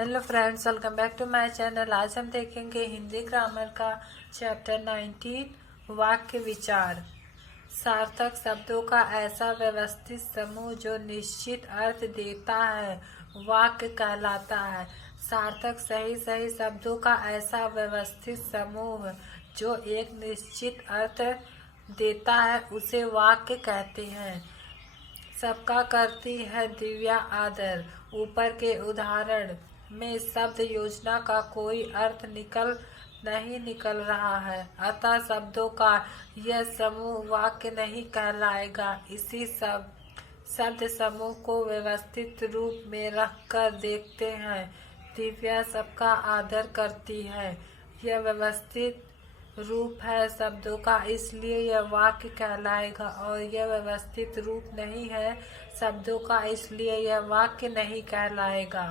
Hello friends, welcome back to my channel. आज हम देखेंगे हिंदी ग्रामर का चैप्टर 19 वाक्य विचार। सार्थक शब्दों का ऐसा व्यवस्थित समूह जो निश्चित अर्थ देता है वाक्य कहलाता है। सार्थक सही शब्दों का ऐसा व्यवस्थित समूह जो एक निश्चित अर्थ देता है उसे वाक्य कहते हैं। सबका करती है दिव्या आदर। ऊपर के उदाहरण में शब्द योजना का कोई अर्थ नहीं निकल रहा है, अतः शब्दों का यह समूह वाक्य नहीं कहलाएगा। इसी शब्द समूह को व्यवस्थित रूप में रखकर देखते हैं। दिव्या सबका आदर करती है। यह व्यवस्थित रूप है शब्दों का, इसलिए यह वाक्य कहलाएगा, और यह व्यवस्थित रूप नहीं है शब्दों का, इसलिए यह वाक्य नहीं कहलाएगा।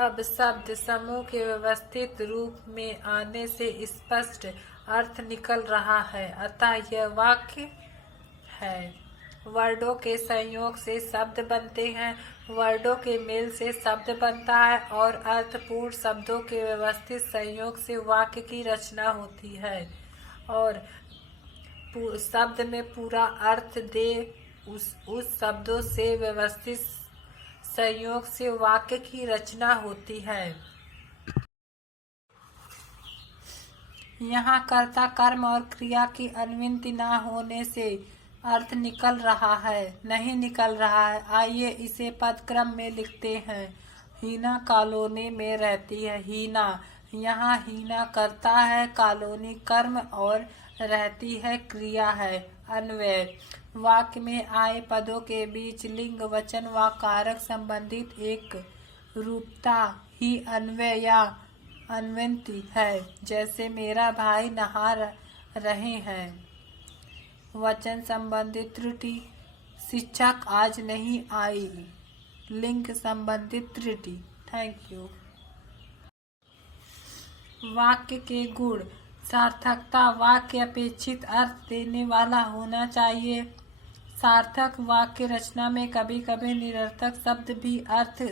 अब शब्द समूह के व्यवस्थित रूप में आने से स्पष्ट अर्थ निकल रहा है, अतः यह वाक्य है। वर्डों के संयोग से शब्द बनते हैं। वर्डों के मेल से शब्द बनता है और अर्थपूर्ण शब्दों के व्यवस्थित संयोग से वाक्य की रचना होती है। और शब्द में पूरा अर्थ दे उस शब्दों से व्यवस्थित संयोग से वाक्य की रचना होती है। यहाँ कर्ता कर्म और क्रिया की अन्वृत्ति न होने से अर्थ नहीं निकल रहा है। आइए इसे पदक्रम में लिखते हैं। हीना कॉलोनी में रहती है। हीना, यहाँ हीना कर्ता है, कॉलोनी कर्म और रहती है क्रिया है। अन्वय, वाक्य में आए पदों के बीच लिंग वचन व कारक संबंधित एक रूपता ही अन्वय या अन्वृत्ति है। जैसे मेरा भाई नहा रहे हैं। वचन संबंधित त्रुटि, शिक्षक आज नहीं आई। लिंग संबंधित त्रुटि। Thank you. वाक्य के गुण। सार्थकता, वाक्य अपेक्षित अर्थ देने वाला होना चाहिए। सार्थक वाक्य रचना में कभी कभी निरर्थक शब्द भी अर्थ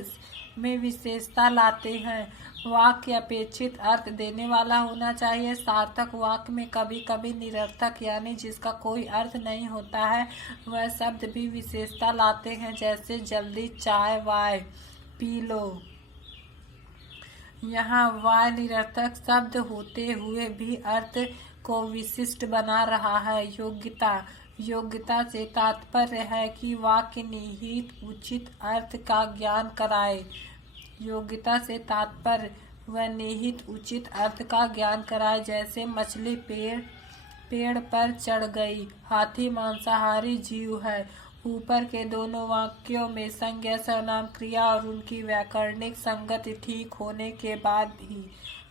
में विशेषता लाते हैं। वाक्य अपेक्षित अर्थ देने वाला होना चाहिए। सार्थक वाक्य में कभी कभी निरर्थक यानी जिसका कोई अर्थ नहीं होता है वह शब्द भी विशेषता लाते हैं। जैसे जल्दी चाय वाय पी लो। यहाँ वाय निरर्थक शब्द होते हुए भी अर्थ को विशिष्ट बना रहा है। योग्यता से तात्पर्य है कि वाक्य निहित उचित अर्थ का ज्ञान कराए। योग्यता से तात्पर्य वह निहित उचित अर्थ का ज्ञान कराए। जैसे मछली पेड़ पर चढ़ गई। हाथी मांसाहारी जीव है। ऊपर के दोनों वाक्यों में संज्ञा सर्वनाम क्रिया और उनकी व्याकरणिक संगति ठीक होने के बाद भी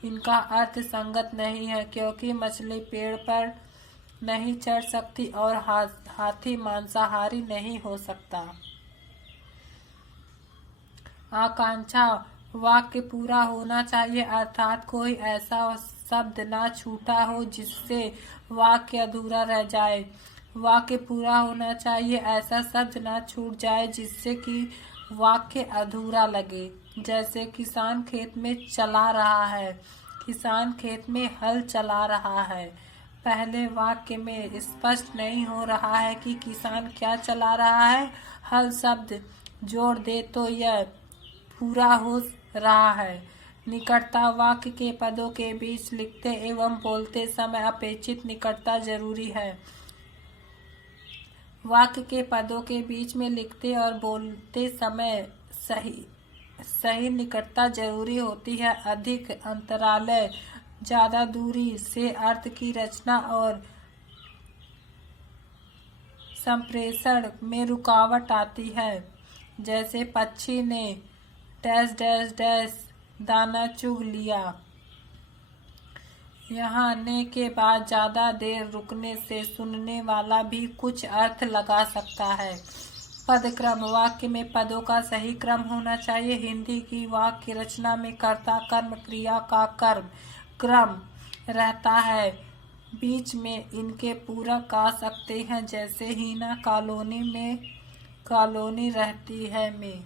इनका अर्थ संगत नहीं है, क्योंकि मछली पेड़ पर नहीं चढ़ सकती और हाथी मांसाहारी नहीं हो सकता। आकांक्षा, वाक्य पूरा होना चाहिए, अर्थात कोई ऐसा शब्द ना छूटा हो जिससे वाक्य अधूरा रह जाए। वाक्य पूरा होना चाहिए, ऐसा शब्द ना छूट जाए जिससे कि वाक्य अधूरा लगे। जैसे किसान खेत में चला रहा है। किसान खेत में हल चला रहा है। पहले वाक्य में स्पष्ट नहीं हो रहा है कि किसान क्या चला रहा है। हल शब्द जोड़ दे तो यह पूरा हो रहा है। निकटता, वाक्य के पदों के बीच लिखते एवं बोलते समय अपेक्षित निकटता जरूरी है। वाक्य के पदों के बीच में लिखते और बोलते समय सही निकटता जरूरी होती है। अधिक अंतराल, ज्यादा दूरी से अर्थ की रचना और संप्रेषण में रुकावट आती है। जैसे पक्षी ने डैश डैश डैश दाना चुग लिया। यहाँ ने के बाद ज्यादा देर रुकने से सुनने वाला भी कुछ अर्थ लगा सकता है। पदक्रम, वाक्य में पदों का सही क्रम होना चाहिए। हिंदी की वाक्य रचना में कर्ता कर्म क्रिया का क्रम रहता है। बीच में इनके पूरक आ सकते हैं। जैसे हीना कॉलोनी रहती है में